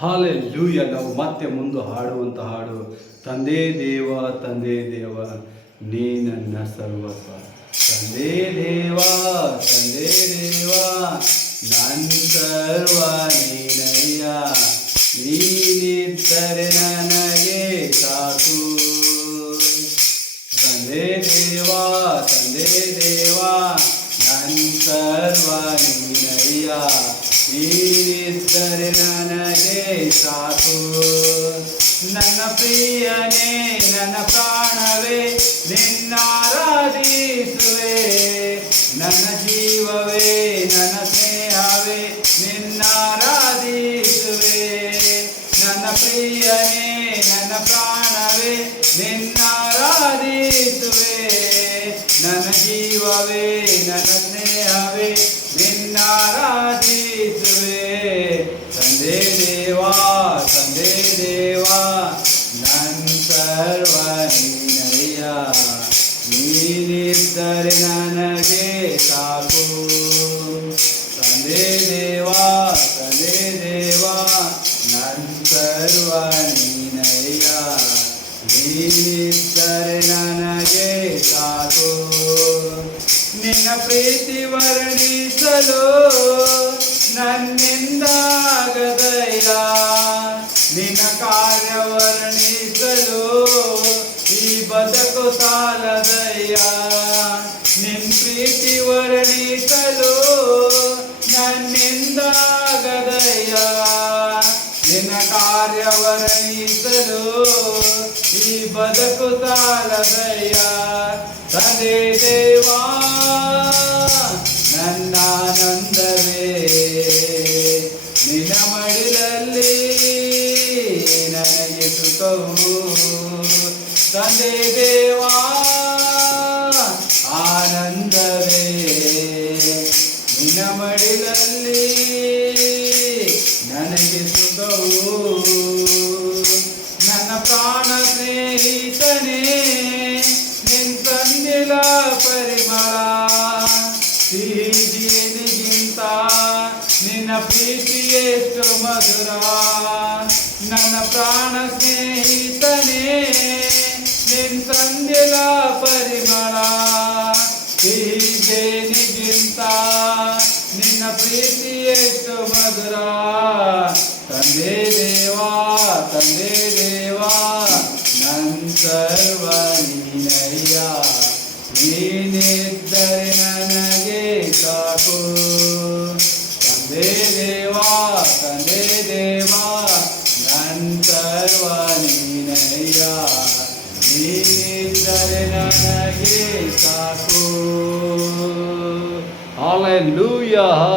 Hallelujah. ನಾವು ಮತ್ತೆ ಮುಂದೆ ಹಾಡುವಂಥ ಹಾಡು, ತಂದೆ ದೇವ ತಂದೆ ದೇವ ನೀ ನನ್ನ ಸರ್ವಸ್ವ. ತಂದೆ ದೇವ ತಂದೆ ದೇವ ನನ್ನ ಸರ್ವ ನೀನಯ್ಯ, ನೀನಿದ್ದರೆ ನನಗೆ ಸಾಕು. ತಂದೆ ದೇವ ತಂದೆ ದೇವ ನನ್ನ ಸರ್ವ ನೀನಯ್ಯ, ನೀನಿದ್ದರೆ ನನಗೆ ಸಾಕು. ನನ್ನ ಪ್ರಿಯನೇ ನನ್ನ ಪ್ರಾಣವೇ ನಿನ್ನಾರಾಧಿಸುವೆ, ನನ್ನ ಜೀವವೇ ನನ್ನ ಸ್ನೇಹವೇ ನಿನ್ನಾರಾಧಿಸುವೆ. ನನ್ನ ಪ್ರಿಯನೇ ನನ್ನ ಪ್ರಾಣವೇ ನಿನ್ನಾರಾಧಿಸುವೆ, ನನ್ನ ಜೀವವೇ ನನ್ನ ಸ್ನೇಹವೇ ನಿನ್ನಾರಾಧಿಸುವೆ. ತಂದೆ ದೇವಾ ತಂದೆ ದೇವಾ ನನ್ನ ಸರ್ವ ನೀನಯ್ಯ, ನೀನಿದ್ದರೆ ನನಗೆ ಸಾಕು. ತಂದೆ ದೇವಾ ತಂದೆ ದೇವಾ ನನ್ನ ಸರ್ವ ನೀನಯ್ಯ, ನೀನಿದ್ದರೆ ನನಗೆ ಸಾಕು. ನಿನ್ನ ಪ್ರೀತಿ ವರ್ಣಿಸಲು ನನ್ನಿಂದಾಗದಯ್ಯ, ನಿನ್ನ ಕಾರ್ಯ ವರ್ಣಿಸಲು ಈ ಬದುಕು ಸಾಲದಯ್ಯ. ನಿನ್ನ ಪ್ರೀತಿ ವರ್ಣಿಸಲು ನನ್ನಿಂದಾಗದಯ್ಯ, ನಿನ್ನ ಕಾರ್ಯ ವರ್ಣಿಸಲು ಈ ಬದುಕು ಸಾಲದಯ್ಯ. ತಂದೆ ದೇವಾ ನನ್ನ ಆನಂದವೇ ನಿನ್ನ ಮಡಿಲಲ್ಲಿ ನನಗೆ ಸುಖವು. ತಂದೆ ದೇವಾ ಆನಂದವೇ ನಿನ್ನ ಮಡಿಲಲ್ಲಿ ನನಗೆ ಸುಖವು. ನನ್ನ ಪ್ರಾಣ ಸ್ನೇಹಿತನೇ ನಿನ್ ತಂದಿಲ ಪರಿಮಳ, ಸಿಹಿಗಿಂತ ನಿನ್ನ ಪ್ರೀತಿ ಎಷ್ಟು ಮಧುರ. ನನ್ನ ಪ್ರಾಣ ಸ್ನೇಹಿತನೇ ನಿನ್ ತಂದಿಲ ಪರಿಮಳ, ಸಿಹಿಗಿಂತ ನಿನ್ನ ಪ್ರೀತಿ ಎಷ್ಟು ಮಧುರ. ತಂದೆ ದೇವಾ ತಂದೆ ದೇವಾ ನನ್ನ ಸರ್ವ ನೀನಯ್ಯ, ನೀನಿದ್ದರೆ ನನಗೆ ಸಾಕು. ತಂದೆ ದೇವಾ ತಂದೆ ದೇವಾ ನನ್ನ ಸರ್ವ ನೀನಯ್ಯ, ನೀನಿದ್ದರೆ ನನಗೆ ಸಾಕು. ಹಾಲೆಲೂಯಾ.